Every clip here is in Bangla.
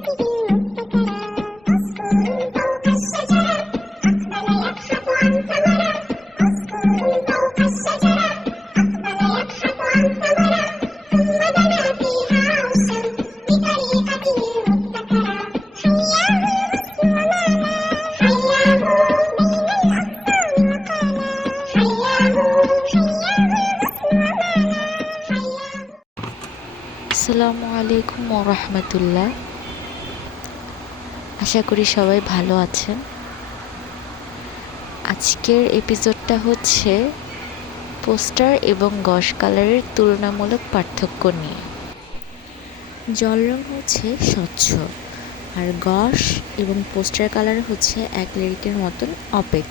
আসসালামু আলাইকুম ওয়া আশা করি সবাই ভালো আছেন। আজকের এপিসোডটা হচ্ছে পোস্টার এবং গশ কালারের তুলনামূলক পার্থক্য নিয়ে। জল রং হচ্ছে স্বচ্ছ, আর গশ এবং পোস্টার কালার হচ্ছে অ্যাক্রিলিকের মতন অপেক,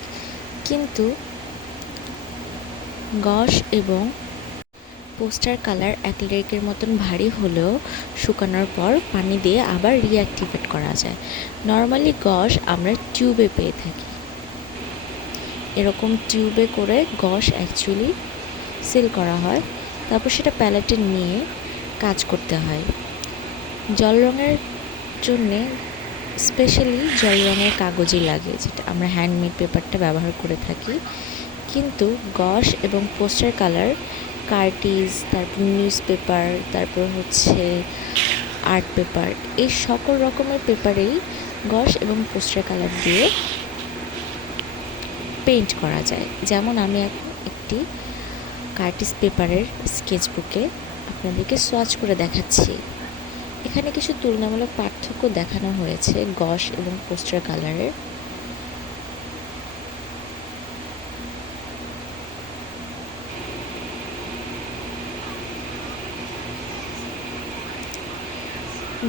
কিন্তু গশ এবং পোস্টার কালার অ্যাক্রিলিকের মতন ভারী হলেও শুকানোর পর পানি দিয়ে আবার রিঅ্যাক্টিভেট করা যায়। নর্মালি গশ আমরা টিউবে পেয়ে থাকি, এরকম টিউবে করে গশ অ্যাকচুয়ালি সিল করা হয়, তারপর সেটা প্যালেটে নিয়ে কাজ করতে হয়। জল রঙের জন্যে স্পেশালি জল রঙের কাগজই লাগে, যেটা আমরা হ্যান্ডমেড পেপারটা ব্যবহার করে থাকি। কিন্তু গশ এবং পোস্টার কালার কার্টিজ, তারপর নিউজ পেপার, তারপর হচ্ছে আর্ট পেপার, এই সকল রকমের পেপারেই গশ এবং পোস্টার কালার দিয়ে পেইন্ট করা যায়। যেমন আমি একটি কার্টিজ পেপারের স্কেচবুকে আপনাদেরকে সোয়াচ করে দেখাচ্ছি। এখানে কিছু তুলনামূলক পার্থক্য দেখানো হয়েছে গশ এবং পোস্টার কালারের।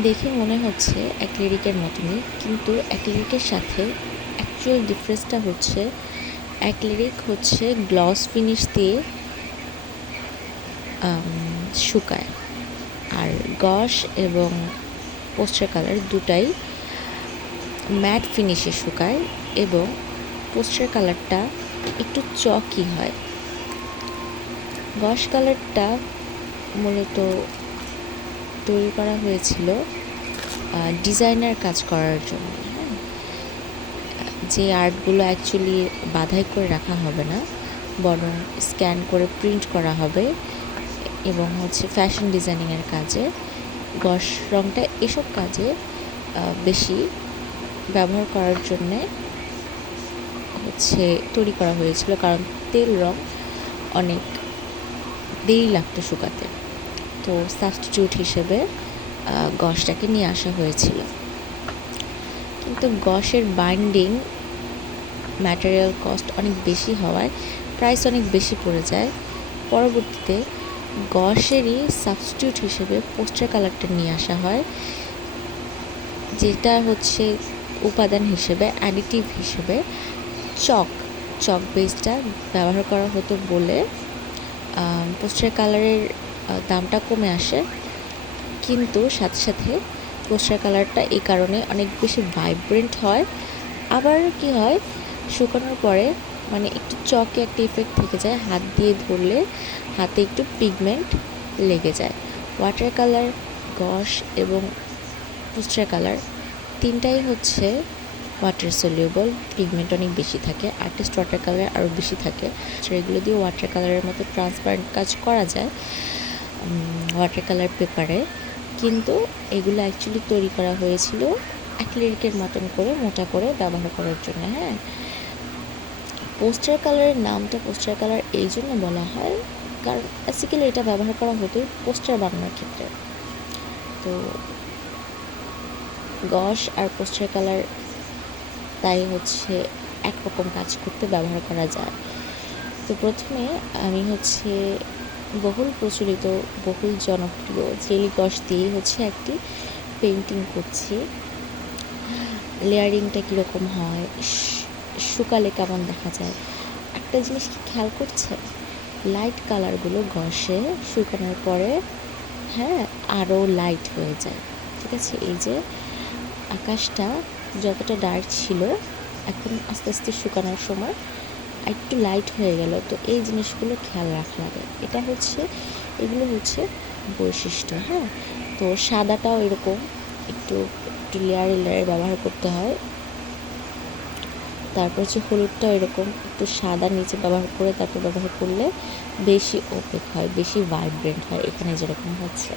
দেখে মনে হচ্ছে অ্যাক্রিলিকের মতনই, কিন্তু অ্যাক্রিলিকের সাথে অ্যাকচুয়াল ডিফারেন্সটা হচ্ছে অ্যাক্রিলিক হচ্ছে গ্লস ফিনিশ দিয়ে শুকায়, আর গশ এবং পোস্টার কালার দুটাই ম্যাট ফিনিশে শুকায়, এবং পোস্টার কালারটা একটু চকি হয়। গশ কালারটা মূলত তৈরি করা হয়েছিল ডিজাইনার কাজ করার জন্য। যে আর্টগুলো অ্যাকচুয়ালি বাঁধাই করে রাখা হবে না, বরং স্ক্যান করে প্রিন্ট করা হবে, এবং হচ্ছে ফ্যাশন ডিজাইনিংয়ের কাজে গশ রঙটা এসব কাজে বেশি ব্যবহার করার জন্যে হচ্ছে তৈরি করা হয়েছিল, কারণ তেল রং অনেক দেরি লাগতো শুকাতে। তো সাবস্টিটিউট হিসেবে গশটাকে নিয়ে আসা হয়েছিল। কিন্তু গশের বাইন্ডিং ম্যাটেরিয়াল কস্ট অনেক বেশি হওয়ায় প্রাইস অনেক বেশি পড়ে যায়। পরবর্তীতে গশেরই সাবস্টিটিউট হিসেবে পোস্টার কালারটা নিয়ে আসা হয়, যেটা হচ্ছে উপাদান হিসেবে অ্যাডিটিভ হিসেবে চক বেসটা ব্যবহার করা হতো বলে পোস্টার কালারের দামটা কমে আসে। কিন্তু সাথে সাথে পোস্টার কালারটা এই কারণে অনেক বেশি ভাইব্রেন্ট হয়। আবার কি হয়, শুকানোর পরে মানে একটু চকে একটা ইফেক্ট থেকে যায়, হাত দিয়ে ধরলে হাতে একটু পিগমেন্ট লেগে যায়। ওয়াটার কালার, গশ এবং পোস্টার কালার তিনটাই হচ্ছে ওয়াটার সলিউবল, পিগমেন্ট অনেক বেশি থাকে। আর্টিস্ট ওয়াটার কালার আরও বেশি থাকে। এগুলো দিয়ে ওয়াটার কালারের মতো ট্রান্সপারেন্ট কাজ করা যায় ওয়াটার কালার পেপারে, কিন্তু এগুলো অ্যাকচুয়ালি তৈরি করা হয়েছিল অ্যাক্রিলিকের মতন করে মোটা করে ব্যবহার করার জন্য। পোস্টার কালারের নামটা পোস্টার কালার এই জন্য বলা হয় কারণ বেসিক্যালি এটা ব্যবহার করা হতো পোস্টার বানানোর ক্ষেত্রে। তো গশ আর পোস্টার কালার তাই হচ্ছে একরকম কাজ করতে ব্যবহার করা যায়। তো প্রথমে আমি হচ্ছে বহুল প্রচলিত, বহুল জনপ্রিয় জেলি গশ দিয়ে হচ্ছে একটি পেন্টিং করছি। লেয়ারিংটা কীরকম হয়, শুকালে কেমন দেখা যায়। একটা জিনিস কি খেয়াল করছে, লাইট কালারগুলো গশে শুকানোর পরে আরও লাইট হয়ে যায়। ঠিক আছে, এই যে আকাশটা যতটা ডার্ক ছিল এখন আস্তে আস্তে শুকানোর সময় একটু লাইট হয়ে গেল। তো এই জিনিসগুলো খেয়াল রাখা লাগে। এগুলো হচ্ছে বৈশিষ্ট্য। তো সাদাটাও এরকম একটু একটু লেয়ারে লেয়ারে ব্যবহার করতে হয়। তারপর হচ্ছে হলুদটা এরকম একটু সাদা নিচে ব্যবহার করে তারপর ব্যবহার করলে বেশি ওপেক হয়, বেশি ভাইব্রেন্ট হয়, এখানে যেরকম হচ্ছে।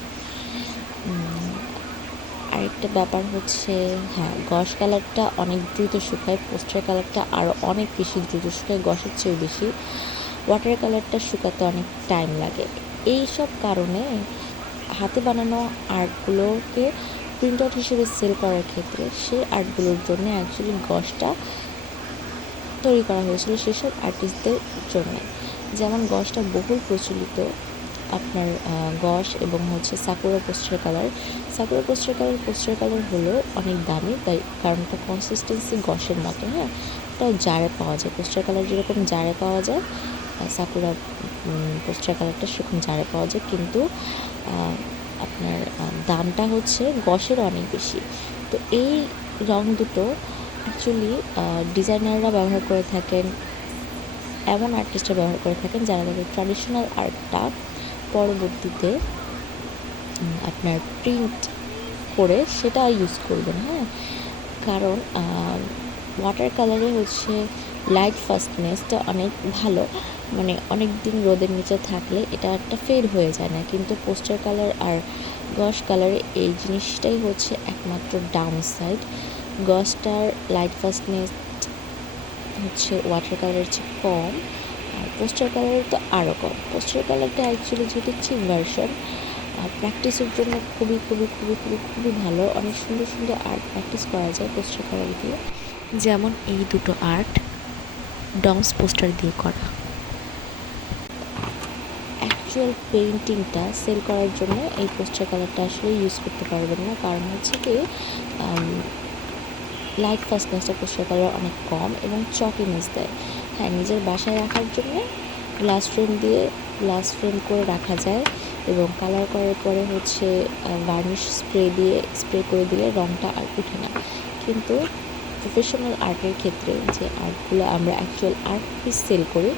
আরেকটা ব্যাপার হচ্ছে, হ্যাঁ, গস কালারটা অনেক দ্রুত শুকায়, পোস্টার কালারটা আরও অনেক বেশি দ্রুত শুকায়, গসের চেয়েও বেশি। ওয়াটার কালারটা শুকাতে অনেক টাইম লাগে। এই সব কারণে হাতে বানানো আর্টগুলোকে প্রিন্ট আউট হিসেবে সেল করার ক্ষেত্রে সেই আর্টগুলোর জন্য অ্যাকচুয়ালি গসটা তৈরি করা হয়েছিল সেসব আর্টিস্টদের জন্য। যেমন গসটা বহুল প্রচলিত আপনার গস এবং হচ্ছে sakura poster colour. Sakura poster colour হলো অনেক দামি, তাই কারণ এটা কনসিস্টেন্সি গসের মতো, হ্যাঁ, ওটাও জারে পাওয়া যায়। পোস্টার কালার যেরকম জারে পাওয়া যায়, সাকুরা পোস্টার কালারটা সেরকম জারে পাওয়া যায়, কিন্তু আপনার দামটা হচ্ছে গসের অনেক বেশি। তো এই রং দুটো অ্যাকচুয়ালি ডিজাইনাররা ব্যবহার করে থাকেন, এমন আর্টিস্টরা ব্যবহার করে থাকেন যারা তাদের ট্র্যাডিশনাল আর্টটা পরবর্তীতে আপনার প্রিন্ট করে সেটা ইউজ করবেন, হ্যাঁ। কারণ ওয়াটার কালারে হচ্ছে লাইট ফাস্টনেসটা অনেক ভালো, মানে অনেক দিন রোদের নিচে থাকলে এটা একটা ফেড হয়ে যায় না, কিন্তু পোস্টার কালার আর গস কালারে এই জিনিসটাই হচ্ছে একমাত্র ডাউন সাইড। গসটার লাইট ফাস্টনেস হচ্ছে ওয়াটার কালারের চেয়ে কম, আর পোস্টার কালারের তো আরও কম। পোস্টার কালারটা অ্যাকচুয়ালি যেহেতু চিপ ভার্সন, প্র্যাকটিসের জন্য খুবই খুবই খুবই খুবই খুবই ভালো। অনেক সুন্দর সুন্দর আর্ট প্র্যাকটিস করা যায় পোস্টার কালার দিয়ে, যেমন এই দুটো আর্ট ডমস পোস্টার দিয়ে করা। অ্যাকচুয়াল পেইন্টিংটা সেল করার জন্য এই পোস্টার কালারটা আসলে ইউজ করতে পারবেন না, কারণ হচ্ছে কি লাইট ফাস্টনেসটা পোস্টার কালার অনেক কম এবং চকিনেস দেয়। হ্যাঁ, নিজের বাসায় রাখার জন্য গ্লাস ফ্রেম করে রাখা যায়, এবং কালার করার পরে হচ্ছে ভার্নিশ স্প্রে করে দিলে রঙটা আর উঠে না। কিন্তু প্রফেশনাল আর্টের ক্ষেত্রে যে আর্টগুলো আমরা অ্যাকচুয়াল আর্ট পিস সেল করি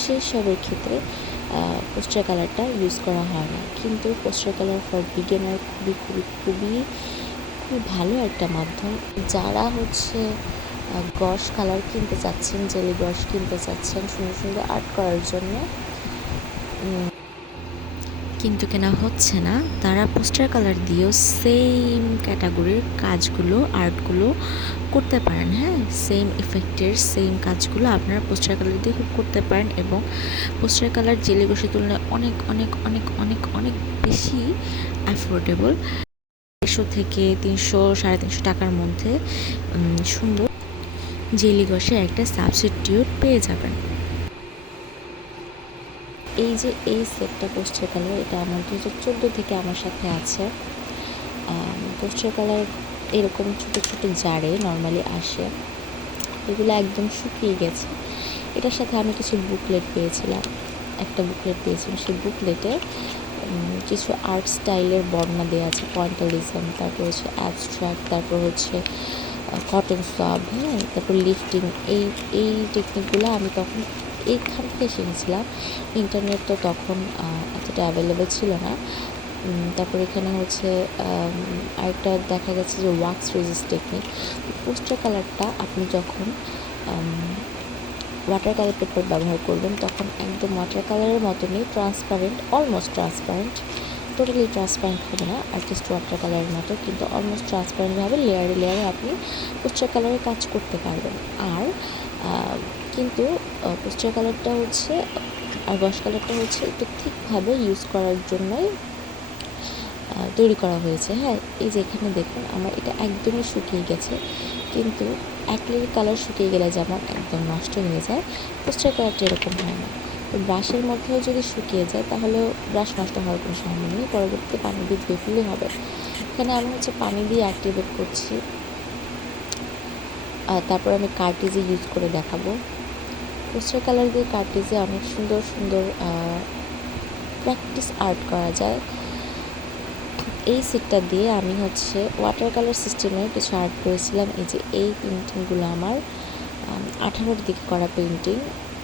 সেসবের ক্ষেত্রে পোস্টার কালারটা ইউজ করা হয় না। কিন্তু পোস্টার কালার ফর বিগিনার খুবই খুবই খুবই খুবই ভালো একটা মাধ্যম। যারা হচ্ছে গস কালার কিনতে চাচ্ছেন, জেলি গস কিনতে চাচ্ছেন সুন্দর সুন্দর আর্ট করার জন্য, কিন্তু কেনা হচ্ছে না, তারা পোস্টার কালার দিয়েও সেম ক্যাটাগরির কাজগুলো আর্টগুলো করতে পারেন। হ্যাঁ, সেম ইফেক্টের সেম কাজগুলো আপনারা পোস্টার কালার দিয়ে করতে পারেন, এবং পোস্টার কালার জেলি গসের তুলনায় অনেক অনেক অনেক অনেক অনেক বেশি অ্যাফোর্ডেবল। 150 থেকে 300-350 টাকার মধ্যে সুন্দর জেলি গসের একটা সাবস্টিটিউট পেয়ে যাবেন। এই যে এই সেটটা পোস্টার কালার, এটা আমার 2014 থেকে আমার সাথে আছে। পোস্টার কালার এরকম ছোটো ছোটো জারে নর্মালি আসে, এগুলো একদম শুকিয়ে গেছে। এটার সাথে আমি কিছু বুকলেট পেয়েছিলাম, সেই বুকলেটে কিছু আর্ট স্টাইলের বর্ণনা দেওয়া আছে, পয়েন্টালিজম, তারপর হচ্ছে অ্যাবস্ট্রাক্ট, তারপর হচ্ছে কটন সোয়াব, হ্যাঁ, তারপর লিফটিং। এই টেকনিকগুলো আমি তখন এইখান থেকে শিখেছিলাম। ইন্টারনেট তো তখন এতটা অ্যাভেলেবেল ছিল না। তারপর এখানে হচ্ছে আরেকটা দেখা গেছে যে ওয়াক্স রেজিস্ট টেকনিক। পোস্টার কালারটা আপনি যখন ওয়াটার কালার পেপার ব্যবহার করবেন তখন একদম ওয়াটার কালারের মতনই অলমোস্ট ট্রান্সপারেন্ট, টোটালি ট্রান্সপারেন্ট হবে না আর্টিস্ট ওয়াটার কালারের মতো, কিন্তু অলমোস্ট ট্রান্সপারেন্টভাবে লেয়ারে লেয়ারে আপনি পোস্টার কালারে কাজ করতে পারবেন। আর কিন্তু পোস্টার কালারটা হচ্ছে আর গস কালারটা হচ্ছে একটু ঠিকভাবে ইউজ করার জন্যই তৈরি করা হয়েছে। হ্যাঁ, এই যে এখানে দেখুন আমার এটা একদমই শুকিয়ে গেছে, কিন্তু অ্যাক্রিলিক কালার শুকিয়ে গেলে যেমন একদম নষ্ট হয়ে যায়, পোস্টার কালারটা এরকম হয় না। তো ব্রাশের মধ্যেও যদি শুকিয়ে যায় তাহলেও ব্রাশ নষ্ট হওয়ার কোনো সম্ভাবনা নেই, পরবর্তীতে পানি দিয়ে ধুয়ে ফেললেই হবে। এখানে আমি হচ্ছে পানি দিয়ে অ্যাক্টিভেট করছি, তারপর আমি কার্টিজে ইউজ করে দেখাবো। পোস্টার কালার দিয়ে কার্টিজে অনেক সুন্দর সুন্দর প্র্যাকটিস আর্ট করা যায়। এই সেটটা দিয়ে আমি হচ্ছে ওয়াটার কালার সিস্টেমে কিছু আর্ট করেছিলাম। এই যে এই পেইন্টিংগুলো আমার 18-র দিকে করা পেইন্টিং,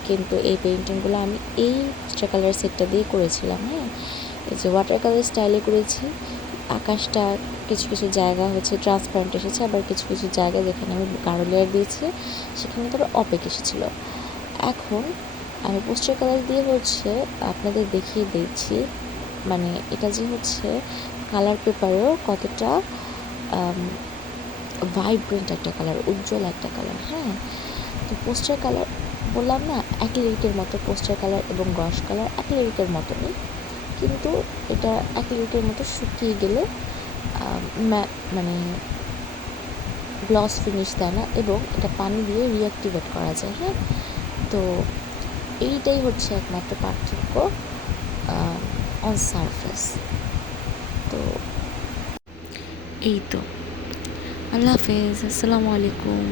কিন্তু এই পেইন্টিংগুলো আমি এই পোস্টার কালার সেটটা দিয়ে করেছিলাম। হ্যাঁ, এই যে ওয়াটার কালার স্টাইলে করেছি, আকাশটা কিছু কিছু জায়গা হচ্ছে ট্রান্সপারেন্ট এসেছে, আবার কিছু কিছু জায়গা যেখানে আমি গাঢ় লেয়ার দিয়েছি সেখানে তবে অপেক এসেছিলো। এখন আমি পোস্টার কালার দিয়ে হচ্ছে আপনাদের দেখিয়ে দিচ্ছি, মানে এটা যে হচ্ছে কালার পেপারেও কতটা ভাইব্রেন্ট একটা কালার, উজ্জ্বল একটা কালার। হ্যাঁ, তো পোস্টার কালার বললাম না অ্যাক্রিলিকের মতো, পোস্টার কালার এবং গস কালার অ্যাক্রিলিকের মতনই, কিন্তু এটা অ্যাক্রিলিকের মতো শুকিয়ে গেলে মানে গ্লস ফিনিশ দেয় না, এবং এটা পানি দিয়ে রিঅ্যাক্টিভেট করা যায়। হ্যাঁ, তো এইটাই হচ্ছে একমাত্র পার্থক্য অন সারফেস। তো এই তো, আল্লাহ হাফেজ, আসসালামু আলাইকুম।